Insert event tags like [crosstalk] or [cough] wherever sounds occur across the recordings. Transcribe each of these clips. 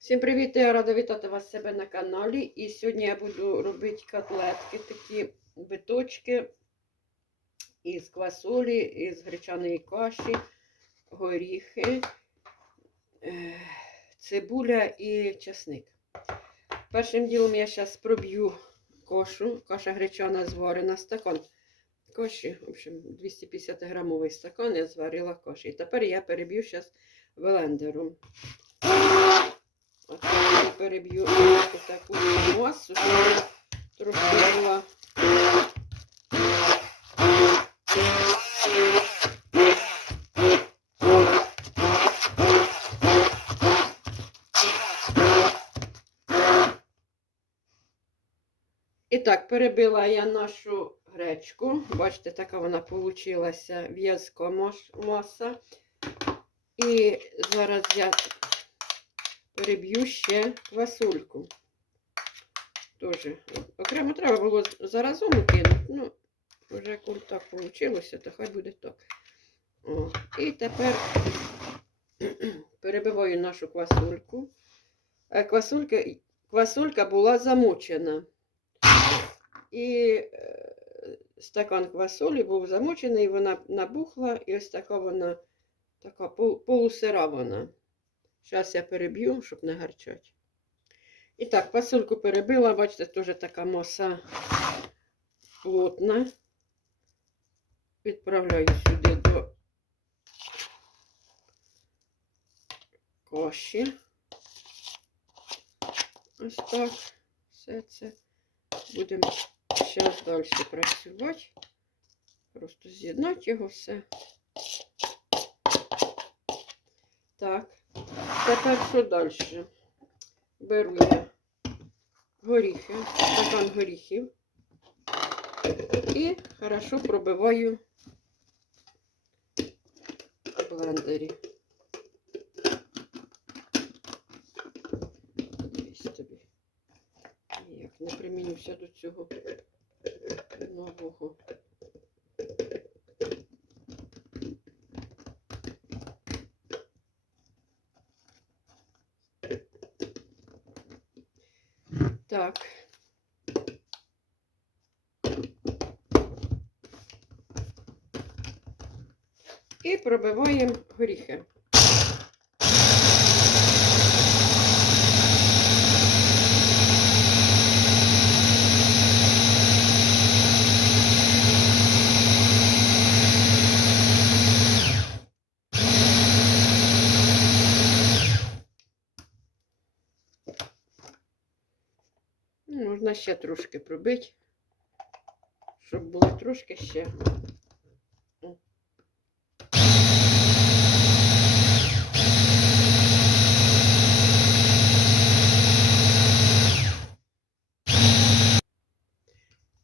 Всім привіт! Я рада вітати вас себе на каналі. І сьогодні я буду робити котлетки, такі биточки із квасолі, із гречаної каші, горіхи, е, цибуля і часник. Першим ділом я зараз проб'ю кошу. Каша гречана зварена, стакан каші, в общем, 250 грамовий стакан я зварила каші. І тепер я переб'ю зараз блендером. Я переб'ю таку масу, щоб трошки була. І так, перебила я нашу гречку. Бачите, така вона получилася в'язка маса. І зараз я переб'ю ще квасольку. Тоже. Окремо треба було заразом кинути. Ну, вже коли так вийшло, то хай буде так. О, і тепер [clears throat] перебиваю нашу квасольку. Е, Квасолька, квасолька була замочена. І е, стакан квасолі був замочений, вона набухла, і ось така вона, така полусира вона. Зараз я переб'ю, щоб не гарчати. І так, пасульку перебила, бачите, теж така маса плотна. Відправляю сюди до каші. Ось так. Все це будемо зараз далі працювати. Просто з'єднати його все. Так. Тепер що далі? Беру я горіхи, стакан горіхів і хорошо пробиваю в блендері. Ніяк не примінюся до цього нового. Так. І пробиваємо горіхи. Ну, Можна ще трошки пробити, щоб було трошки ще.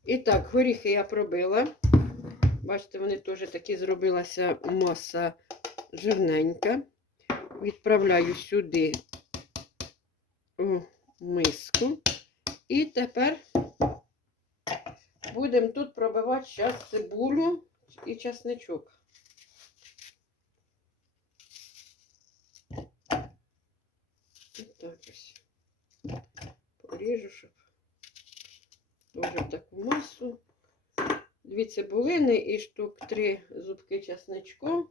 І так, горіхи я пробила. Бачите, вони теж такі зробилася маса жирненька. Відправляю сюди у миску. І тепер будемо тут пробивати зараз цибулю і часничок. Так ось. Поріжу, щоб теж таку масу. Дві цибулини і штук три зубки часничку.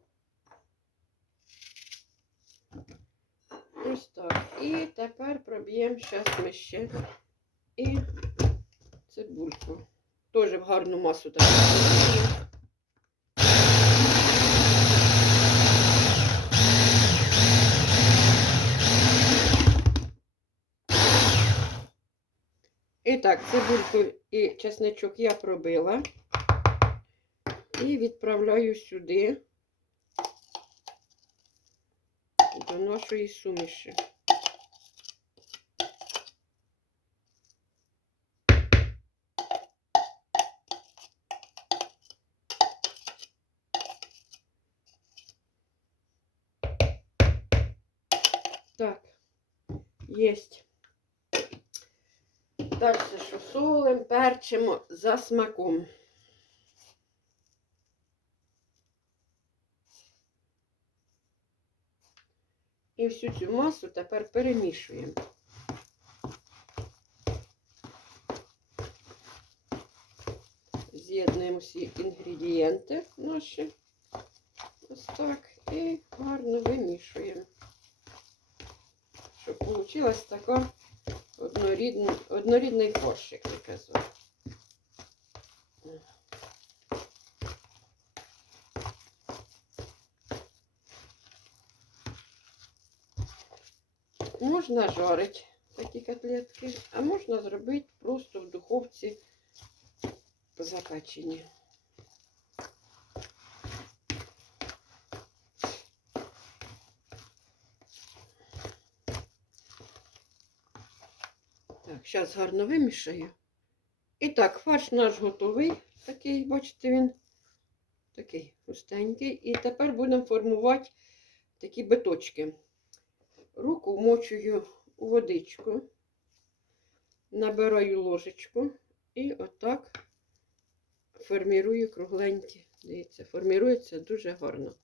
Ось так. І тепер проб'ємо зараз ми ще і цибульку. Теж в гарну масу так. І так, цибульку і чесничок я пробила. І відправляю сюди до нашої суміші. Так, єсть. Далі що солим, перчимо за смаком. І всю цю масу тепер перемішуємо. З'єднуємо всі інгредієнти наші. Ось так. І гарно вимішуємо. Щоб вийшла така однорідна, однорідний кошик, як я казав. Можна жарити такі котлетки, а можна зробити просто в духовці запечені. Зараз гарно вимішаю. І так, фарш наш готовий. Такий, бачите, він такий густенький. І тепер будемо формувати такі биточки. Руку вмочую у водичку, набираю ложечку і отак формірую кругленькі. Дивіться, формірується дуже гарно.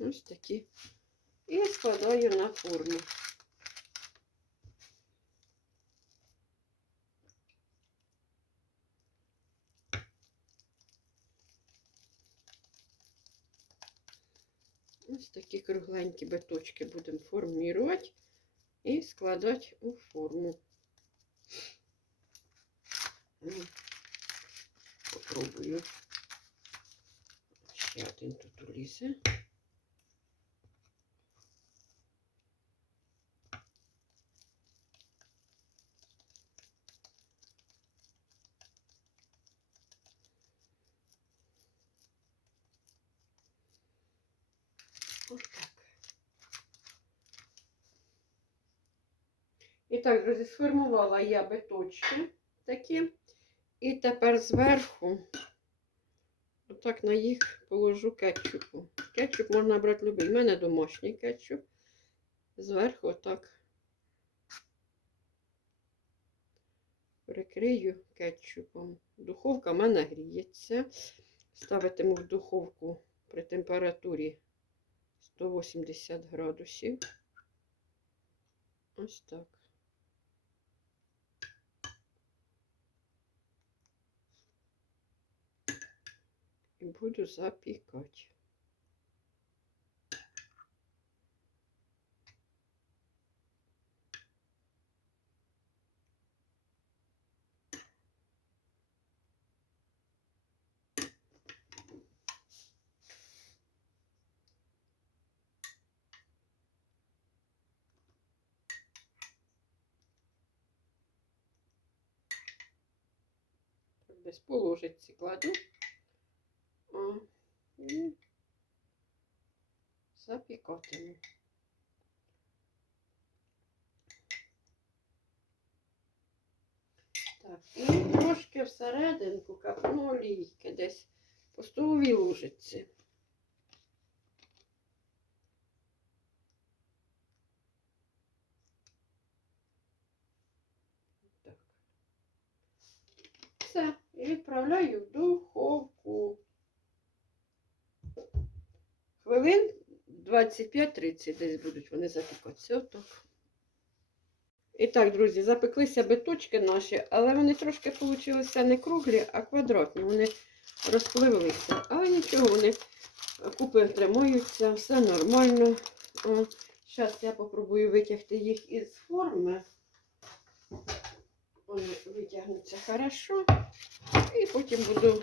Ось такі. І складаю на форму. Ось такі кругленькі биточки будемо формувати і складати у форму. Попробую. Ще один тут улізе. Так, друзі, сформувала я биточки такі. І тепер зверху, отак на їх положу кетчупу. Кетчуп можна брати любий. У мене домашній кетчуп. Зверху отак прикрию кетчупом. Духовка в мене гріється. Ставитиму в духовку при температурі 180 градусів. Ось так. Буду запікати. Десь по ложечці кладу. І запікатиму. Так, і трошки всерединку капну олійки десь по столовій ложечці. Так. Все, і відправляю в духовку. Хвилин 25-30 десь будуть вони запікатися. Отак. І так, друзі, запеклися биточки наші, але вони трошки вийшли не круглі, а квадратні. Вони розпливлися. Але нічого, вони купи тримаються, все нормально. Зараз я попробую витягти їх із форми. Вони витягнуться хорошо. І потім буду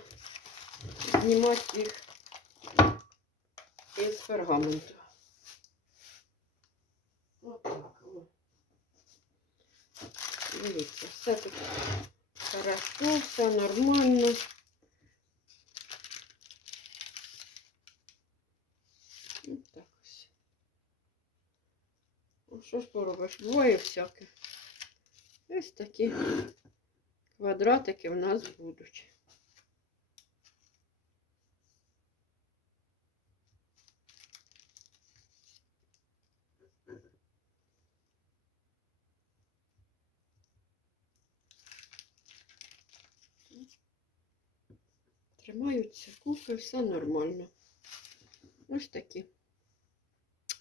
знімати їх із пергаменту. Отак. Дивіться, все тут хорошо, все нормально. Ось так ось. Ну, що ж поробиш? Буває всяке. Ось такі квадратики в нас будуть. Тримаються купи, все нормально. Ось такі.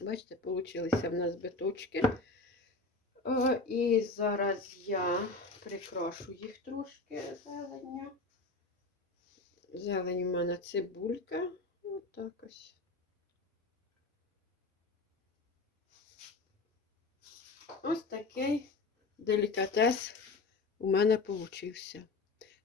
Бачите, получилися в нас биточки. О, і зараз я прикрашу їх трошки зеленню. Зелень у мене цибулька. Отак ось. Ось такий делікатес у мене получився.